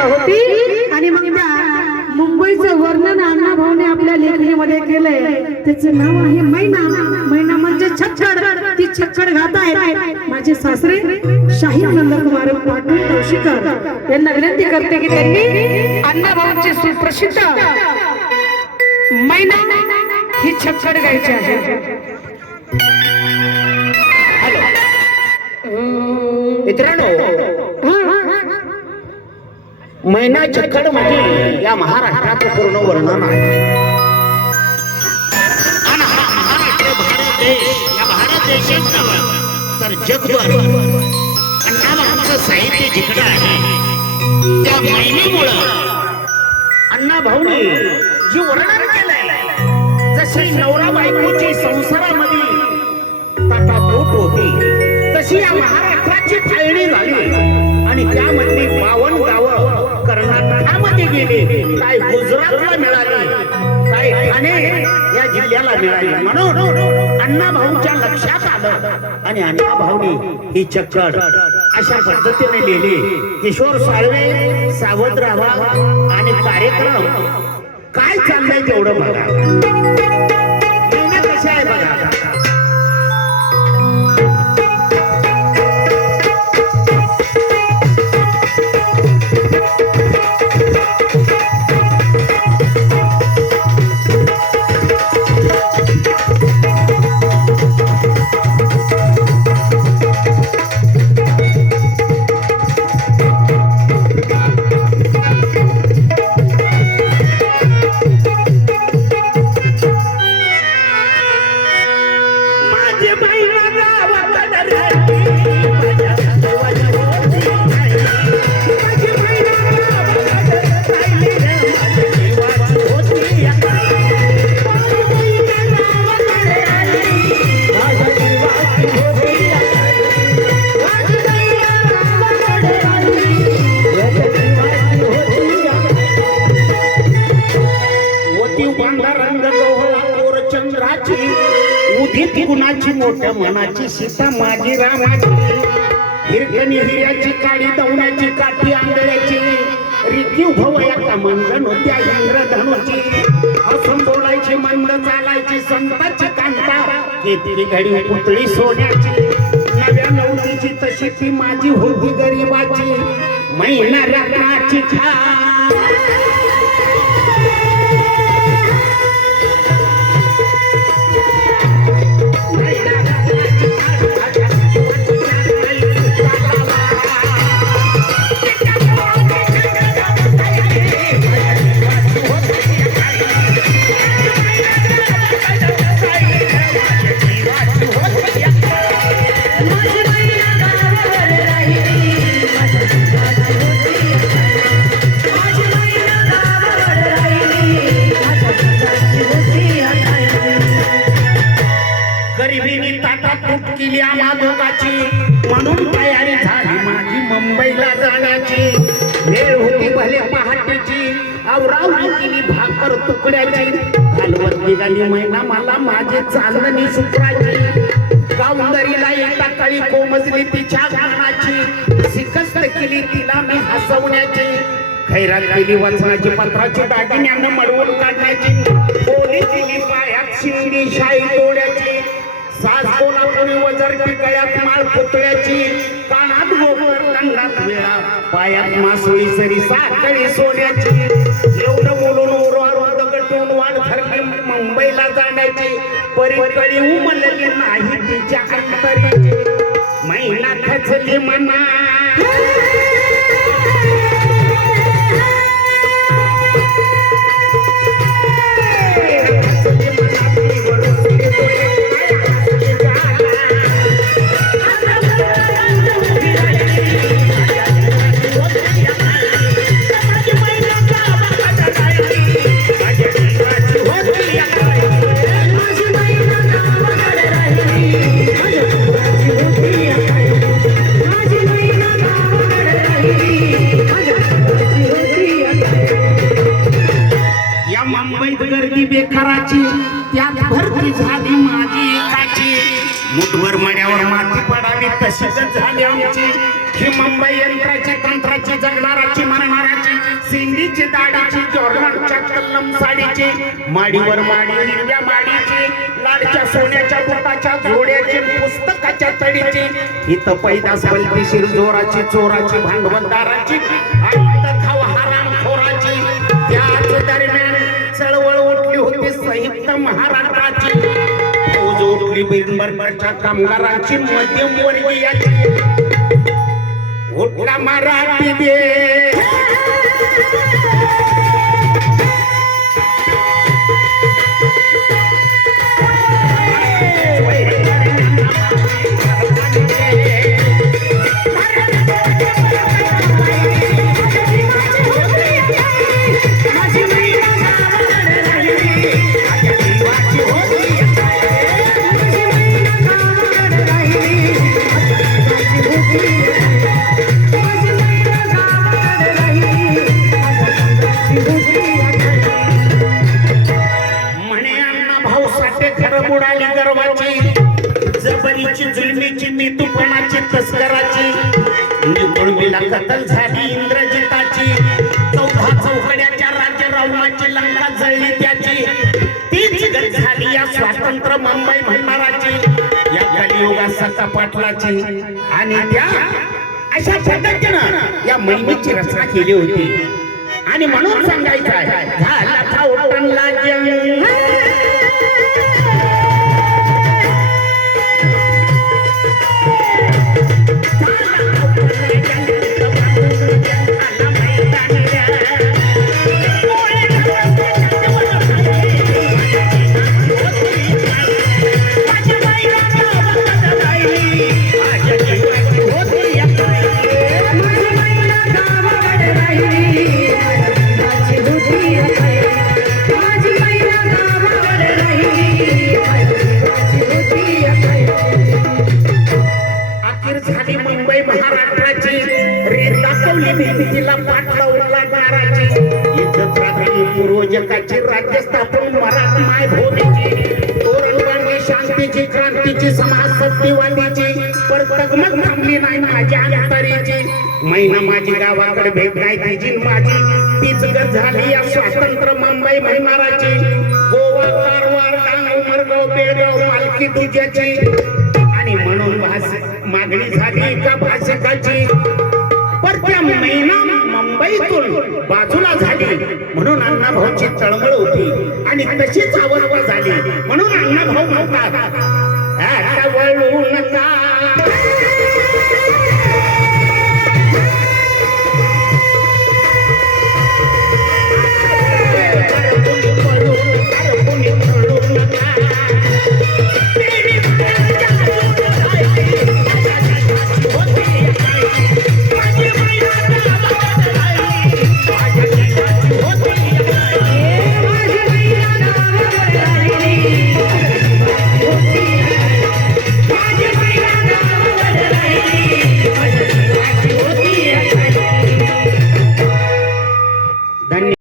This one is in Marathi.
अवस्था होती आणि मग त्या मुंबईचं वर्णन अण्णा भाऊने आपल्या लेखणीमध्ये केलंय. त्याचं नाव आहे मैना. मैना म्हणजे छक्कड ती छक्कड घात आहे माझे सासरे शाही नंदकुमार पाटील कौशिकर. यांना विनंती करते की त्यांनी अण्णा भाऊची सुप्रसिद्ध मैना ही छक्कड गायची आहे. मित्रांनो मैना चक्कड म्हणजे या महाराष्ट्राचं पूर्ण वर्णन आहे. आणि हा महाराष्ट्र भारत देश या भारत देशात नव्हे तर जगभर अण्णाभाऊचं साहित्य जिकडं आहे त्या महिन्यामुळं अण्णा भाऊने जी वर्णन केलंय जशी नवरा बायकोची संसारामध्ये ताटापोट होती तशी या महाराष्ट्राची फाळणी झाली आणि त्यामधली बावन गावं गेली. काय गुजरातला मिळाली. काय ठाणे या जिल्ह्याला मिळाली. म्हणून अण्णा भाऊच्या लक्षात आलं. आणि अण्णा भाऊनी ही चक्कर अशा पद्धतीने लिहिली. किशोर साळवे सावध राहा आणि कार्यक्रम. काय चाललंय तेवढं बघा. मनाची सीता माझी रामाची. हिरकणी हिऱ्याची काळी दौडाची काठी आंधळ्याची. रिकीव भवया का मंगन होत्या इंद्रधनुची. हसून बोलायची मंद चालायची संताची कांता. घेतली घडी पुतळी सोन्याची. नव्या नवरीची तशी ती माझी होती गरीबाची. महिना रत्नाची छा मुंबईला जाण्याची वेळ होती भले पहाटेची आवरावली केली भाकर तुकड्याची. हलवत निघाली महिना मला माझे चांदणी शुक्राची गावदरीला एका काळी कोमजली तिच्या गाण्याची शिकस्त केली तिला मी हसवण्याची. खैरात केली वचनाची पत्राची दागिन्यानं मडवून काढण्याची. पोलीस पायात शिंदी शाही तोड्याची. सास कोल्हापुरी वजरती गळ्यात माळ पुतळ्याची कानात गोबर कंडात वेळा पायात मासोळी सरी साखळी सोन्याची. एवढं बोलून उरवार दगटून वाट ठरली मुंबईला जाण्याची. परिकळी उमलली नाही तिच्या अंतरी महिना खचली मना. या मुंबईत गर्दी बेकाराची त्यात भरती झाली माझी एकाची. मुठभर मड्यावर माती पडावी तशीच झाली आमची. ही मुंबई यंत्राची तंत्राची जगणाराची मरणाराची सिंधीची दाढीची जॉर्डनच्या कल्लम साडीची माडीवर माडी हिरव्या माडीची लाडच्या सोन्याच्या बोटाच्या जोड्याची पुस्तकाच्या तडीची इथं पैदास बलतीशीर जोराची चोराची भांडवलदाराची आणि संयुक्त महाराष्ट्राची फौज उठली बिरबर्गच्या कामगारांची मध्यमवर्गीयाची. उठला मराठी दे जबरीची जुलमीची तुपणाची तस्कराची. निकुळबीला कतल झाली इंद्रजिताची. चौदा चौकड्याच्या राज्य रावणाची लंका जळली त्याची. तीच गत झाली या स्वातंत्र्य मुंबई म्हणणाराची या कलियुगा सत्ता पाटलाची आणि त्या अशा पद्धतीनं या महिमेची रचना केली होती. आणि म्हणून सांगायचं आहे झाला महाराष्ट्राची दाखवली पाठ लावला इज्जत राखली पूर्वजकाची राज्य स्थापन माय भूमीची. शांतीची क्रांतीची समाज पर तगमग थांबली नाही माझ्या अंतरीची. महिना माझी गावाकडे भेट नाही तिची माझी. तीच गत झाली या स्वातंत्र्य मुंबई महिमाराची गोवा कारवार डांग मरगाव बेळगाव मालकी तुझ्याची. आणि म्हणून भास मागणी झाली एका भाषकाची पण त्या महिना मुंबईतून बाजूला झाली. म्हणून अण्णा भाऊची चळमळ होती आणि तशीच आवर्वा झाली. म्हणून अण्णा भाऊ म्हणतात वळू नका